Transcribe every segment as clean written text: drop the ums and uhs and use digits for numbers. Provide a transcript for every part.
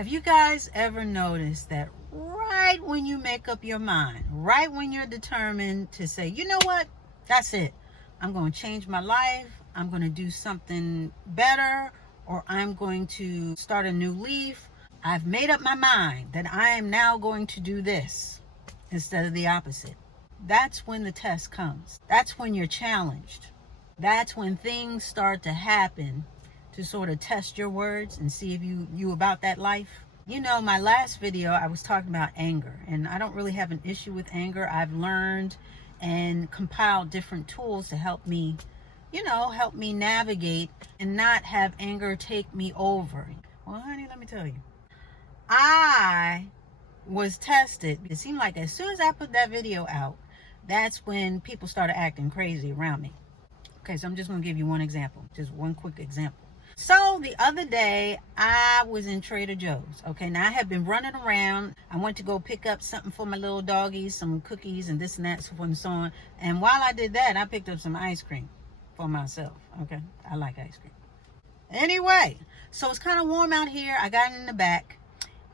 Have you guys ever noticed that right when you make up your mind, right when you're determined to say, you know what, that's it, I'm going to change my life, I'm going to do something better, or I'm going to start a new leaf, I've made up my mind that I am now going to do this instead of the opposite. That's when the test comes. That's when you're challenged. That's when things start to happen to sort of test your words and see if you about that life. You know, my last video, I was talking about anger, and I don't really have an issue with anger. I've learned and compiled different tools to help me, help me navigate and not have anger take me over. Well, honey, let me tell you, I was tested. It seemed like as soon as I put that video out, that's when people started acting crazy around me. Okay, so I'm just going to give you one example, just one quick example. So the other day, I was in Trader Joe's. Okay, now I have been running around. I went to go pick up something for my little doggies, some cookies and this and that, so forth and so on. And while I did that, I picked up some ice cream for myself. Okay, I like ice cream. Anyway, so it's kind of warm out here. I got in the back.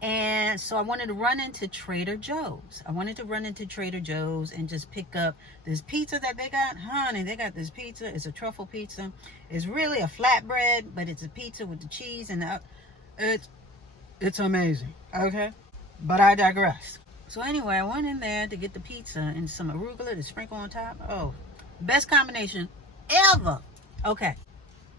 And so I wanted to run into Trader Joe's. And just pick up this pizza that they got. Honey, they got this pizza. It's a truffle pizza. It's really a flatbread, but it's a pizza with the cheese and it's amazing. Okay, but I digress. So anyway, I went in there to get the pizza and some arugula to sprinkle on top. Oh, best combination ever. Okay,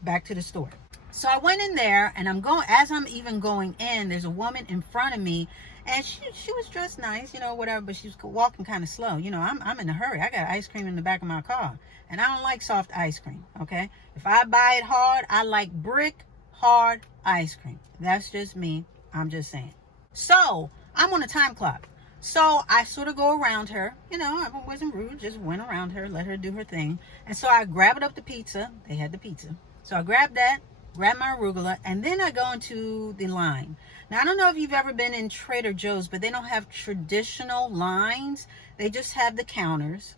back to the store. So I went in there, and as I'm even going in, there's a woman in front of me, and she was dressed nice, whatever, but she was walking kind of slow. I'm in a hurry. I got ice cream in the back of my car, and I don't like soft ice cream, okay? If I buy it hard, I like brick hard ice cream. That's just me. I'm just saying. So I'm on a time clock. So I sort of go around her, I wasn't rude, just went around her, let her do her thing. And so I grabbed up the pizza. They had the pizza. So I grabbed that. Grab my arugula, and then I go into the line. Now, I don't know if you've ever been in Trader Joe's, but they don't have traditional lines. They just have the counters.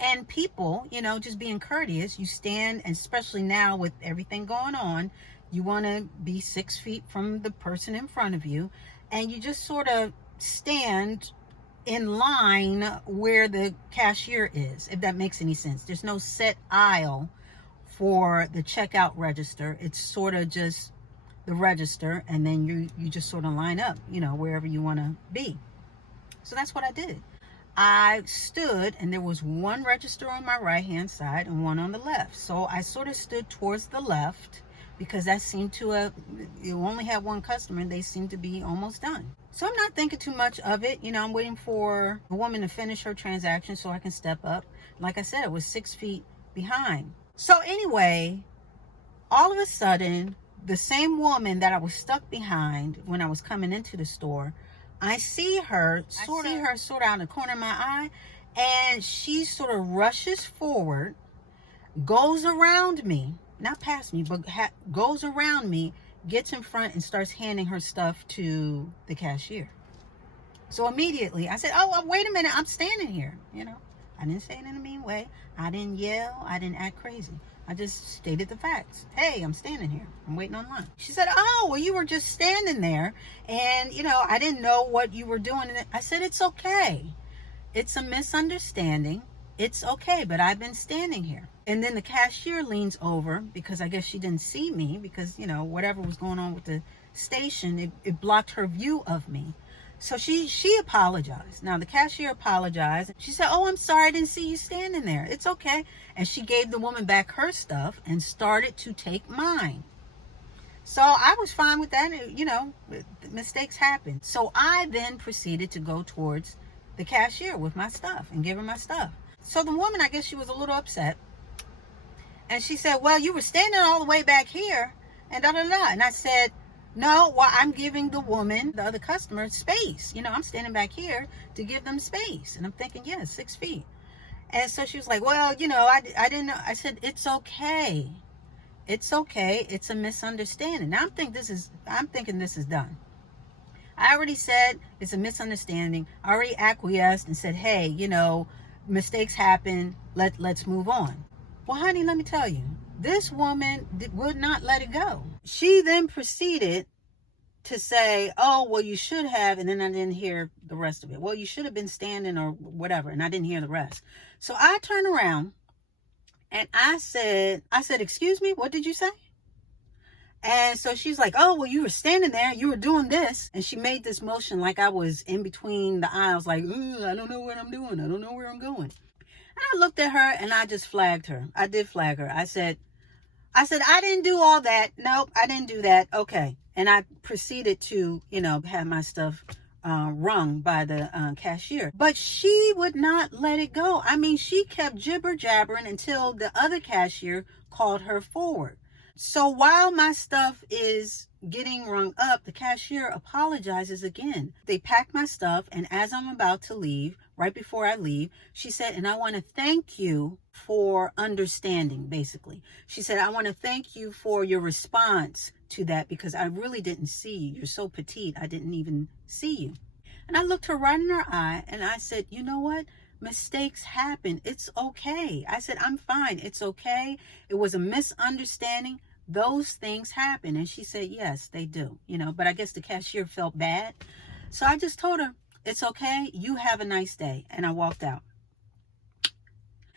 And people, just being courteous, you stand, and especially now with everything going on, you want to be 6 feet from the person in front of you, and you just sort of stand in line where the cashier is, if that makes any sense. There's no set aisle for the checkout register. It's sort of just the register, and then you just sort of line up, wherever you want to be. So that's what I did. I stood, and there was one register on my right hand side and one on the left. So I sort of stood towards the left because that seemed to you only had one customer, and they seemed to be almost done. So I'm not thinking too much of it. I'm waiting for a woman to finish her transaction so I can step up. Like I said, it was 6 feet behind. So anyway, all of a sudden, the same woman that I was stuck behind when I was coming into the store, I see her sort of out in the corner of my eye, and she sort of rushes forward, goes around me, not past me, but goes around me, gets in front and starts handing her stuff to the cashier. So immediately I said, oh, wait a minute, I'm standing here, I didn't say it in a mean way. I didn't yell. I didn't act crazy. I just stated the facts. Hey, I'm standing here. I'm waiting online. She said, oh, well, you were just standing there. And, I didn't know what you were doing. And I said, it's okay. It's a misunderstanding. It's okay, but I've been standing here. And then the cashier leans over because I guess she didn't see me because, whatever was going on with the station, it blocked her view of me. So she apologized. Now, the cashier apologized. She said, oh, I'm sorry, I didn't see you standing there. It's okay. And she gave the woman back her stuff and started to take mine. So I was fine with that. Mistakes happen. So I then proceeded to go towards the cashier with my stuff and give her my stuff. So the woman, I guess she was a little upset. And she said, well, you were standing all the way back here and da-da-da. And I said, no, well, I'm giving the woman, the other customer, space. I'm standing back here to give them space. And I'm thinking, yeah, 6 feet. And so she was like, well, I didn't know. I said, it's okay. It's okay. It's a misunderstanding. Now I'm thinking this is done. I already said it's a misunderstanding. I already acquiesced and said, hey, mistakes happen. Let's move on. Well, honey, let me tell you, this woman would not let it go. She then proceeded to say, oh, well, you should have, and then I didn't hear the rest of it. Well, you should have been standing or whatever, and I didn't hear the rest. So I turned around and I said, excuse me, what did you say? And so she's like, oh, well, you were standing there, you were doing this. And she made this motion like I was in between the aisles, like, I don't know what I'm doing. I don't know where I'm going. And I looked at her and I just flagged her. I did flag her. I said, I didn't do all that. Nope, I didn't do that. Okay. And I proceeded to, have my stuff rung by the cashier. But she would not let it go. I mean, she kept jibber jabbering until the other cashier called her forward. So while my stuff is getting rung up, the cashier apologizes again. They packed my stuff, and as I'm about to leave, right before I leave, she said, and I want to thank you for understanding, basically. She said, I want to thank you for your response to that because I really didn't see you. You're so petite, I didn't even see you. And I looked her right in her eye, and I said, you know what? Mistakes happen. It's okay. I said, I'm fine. It's okay. It was a misunderstanding. Those things happen. And she said, yes, they do, but I guess the cashier felt bad. So I just told her, it's okay. You have a nice day. And I walked out.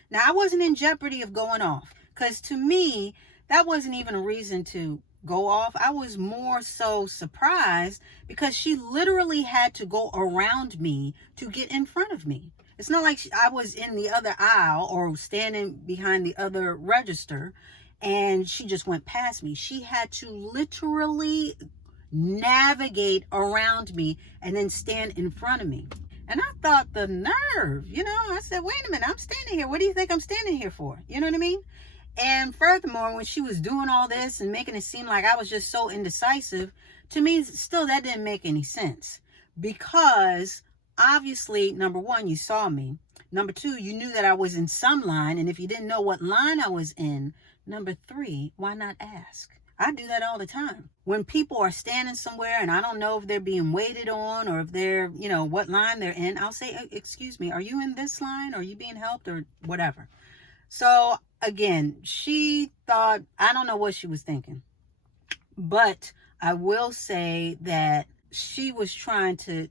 Now, I wasn't in jeopardy of going off because to me, that wasn't even a reason to go off. I was more so surprised because she literally had to go around me to get in front of me. It's not like I was in the other aisle or standing behind the other register and she just went past me. She had to literally navigate around me and then stand in front of me. And I thought, the nerve, I said, wait a minute, I'm standing here. What do you think I'm standing here for? You know what I mean? And furthermore, when she was doing all this and making it seem like I was just so indecisive, to me, still that didn't make any sense because obviously, number one, you saw me. Number two, you knew that I was in some line. And if you didn't know what line I was in, number three, why not ask? I do that all the time. When people are standing somewhere and I don't know if they're being waited on or if they're, what line they're in, I'll say, excuse me, are you in this line? Are you being helped or whatever? So again, she thought, I don't know what she was thinking, but I will say that she was trying to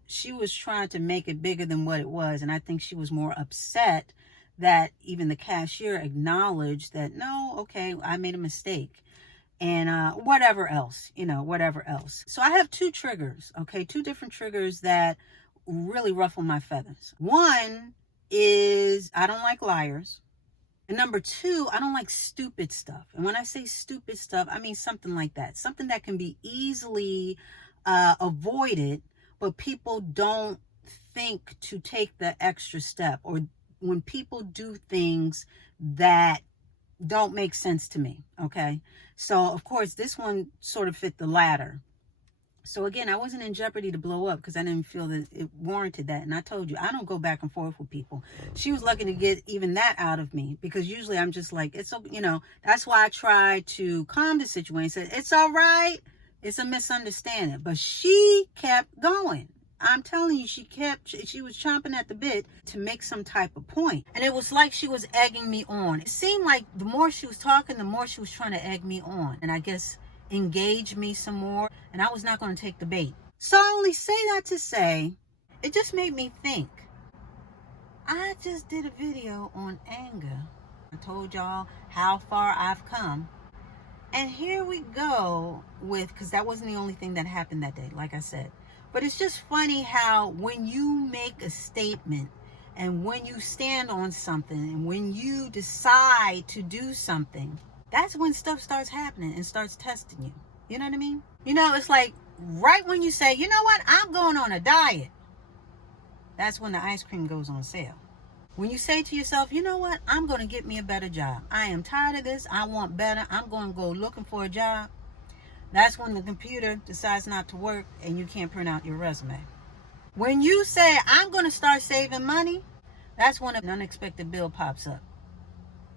make it bigger than what it was. And I think she was more upset that even the cashier acknowledged that, no, okay, I made a mistake. And whatever else. So I have two triggers, okay? Two different triggers that really ruffle my feathers. One is I don't like liars. And number two, I don't like stupid stuff. And when I say stupid stuff, I mean something like that. Something that can be easily avoided, but people don't think to take the extra step. Or when people do things that don't make sense to me, okay? So, of course, this one sort of fit the latter. So, again, I wasn't in jeopardy to blow up because I didn't feel that it warranted that. And I told you, I don't go back and forth with people. She was lucky to get even that out of me because usually I'm just like, it's, that's why I try to calm the situation. Said, it's all right. It's a misunderstanding. But she kept going. I'm telling you, she was chomping at the bit to make some type of point. And it was like she was egging me on. It seemed like the more she was talking, the more she was trying to egg me on. And I guess engage me some more. And I was not going to take the bait. So I only say that to say, it just made me think. I just did a video on anger. I told y'all how far I've come. And here we go with, because that wasn't the only thing that happened that day, like I said. But it's just funny how when you make a statement and when you stand on something and when you decide to do something, that's when stuff starts happening and starts testing you. You know what I mean? It's like right when you say, you know what, I'm going on a diet. That's when the ice cream goes on sale. When you say to yourself, you know what, I'm going to get me a better job. I am tired of this. I want better. I'm going to go looking for a job. That's when the computer decides not to work and you can't print out your resume. When you say, I'm going to start saving money, that's when an unexpected bill pops up.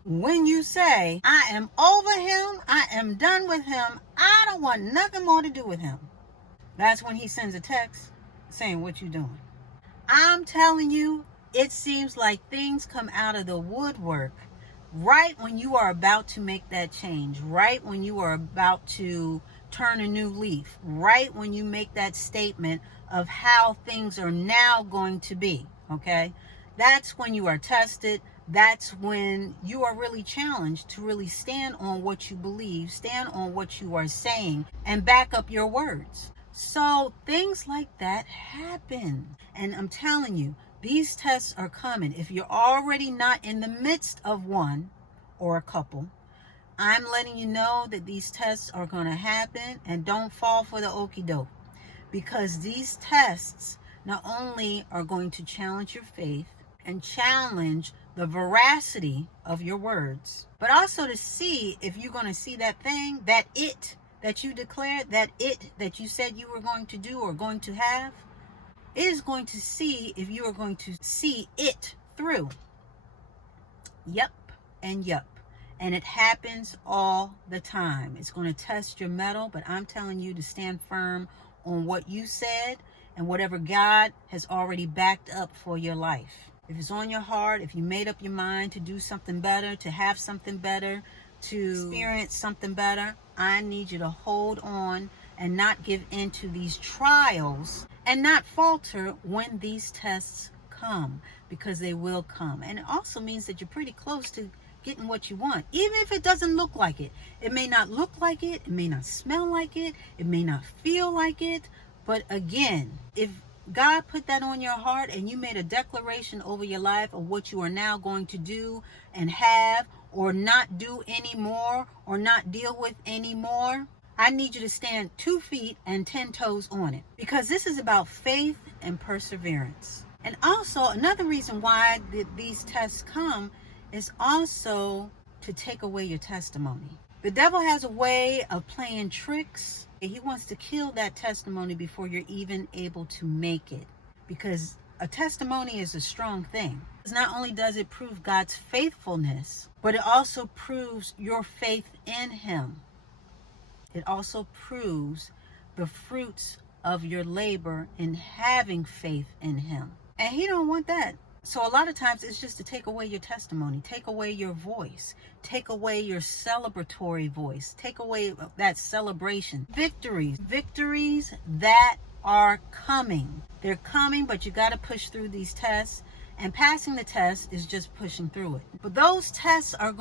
When you say, I am over him, I am done with him, I don't want nothing more to do with him, that's when he sends a text saying, what you doing? I'm telling you, it seems like things come out of the woodwork right when you are about to make that change, right when you are about to turn a new leaf, right when you make that statement of how things are now going to be, okay? That's when you are tested. That's when you are really challenged to really stand on what you believe, stand on what you are saying, and back up your words. So things like that happen. And I'm telling you, these tests are coming. If you're already not in the midst of one or a couple, I'm letting you know that these tests are going to happen, and don't fall for the okie doke, because these tests not only are going to challenge your faith and challenge the veracity of your words, but also to see if you're going to see that thing, that it that you declared, that it that you said you were going to do or going to have. It is going to see if you are going to see it through. Yep and yep. And it happens all the time. It's going to test your mettle, but I'm telling you to stand firm on what you said and whatever God has already backed up for your life. If it's on your heart, if you made up your mind to do something better, to have something better, to experience something better, I need you to hold on and not give in to these trials and not falter when these tests come, because they will come. And it also means that you're pretty close to getting what you want, even if it doesn't look like it. It may not look like it, it may not smell like it, it may not feel like it, but again, if God put that on your heart and you made a declaration over your life of what you are now going to do and have, or not do anymore, or not deal with anymore, I need you to stand 2 feet and 10 toes on it, because this is about faith and perseverance. And also another reason why these tests come is also to take away your testimony. The devil has a way of playing tricks. He wants to kill that testimony before you're even able to make it, because a testimony is a strong thing. Not only does it prove God's faithfulness, but it also proves your faith in him. It also proves the fruits of your labor in having faith in him. And he don't want that. So a lot of times it's just to take away your testimony, take away your voice, take away your celebratory voice, take away that celebration. Victories that are coming. They're coming, but you got to push through these tests. And passing the test is just pushing through it. But those tests are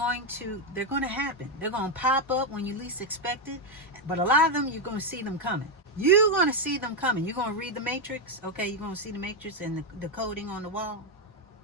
they're going to happen. They're going to pop up when you least expect it. But a lot of them, you're going to see them coming. You're going to see them coming. You're going to read the Matrix. Okay, you're going to see the Matrix and the coding on the wall.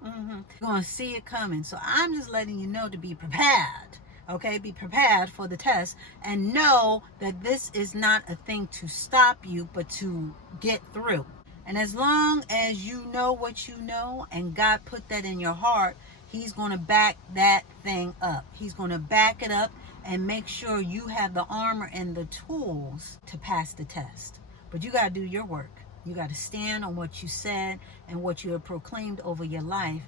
You're going to see it coming. So I'm just letting you know to be prepared. Okay, be prepared for the test and know that this is not a thing to stop you, but to get through. And as long as you know what you know and God put that in your heart, he's going to back that thing up. He's going to back it up and make sure you have the armor and the tools to pass the test. But you got to do your work. You got to stand on what you said and what you have proclaimed over your life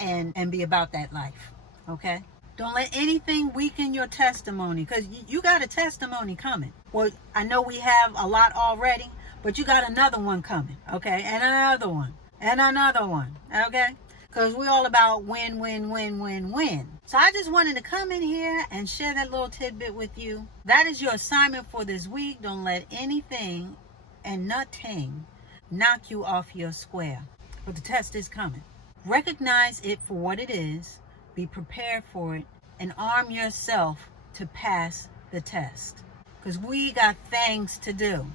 and be about that life. Okay? Don't let anything weaken your testimony, because you got a testimony coming. Well, I know we have a lot already, but you got another one coming, okay? And another one, and another one, okay? Because we're all about win, win, win, win, win. So I just wanted to come in here and share that little tidbit with you. That is your assignment for this week. Don't let anything and nothing knock you off your square. But the test is coming. Recognize it for what it is. Be prepared for it. And arm yourself to pass the test. Because we got things to do.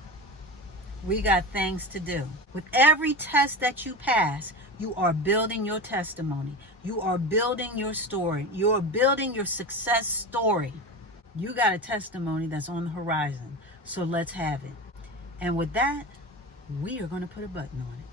We got things to do. With every test that you pass, you are building your testimony. You are building your story. You are building your success story. You got a testimony that's on the horizon. So let's have it. And with that, we are going to put a button on it.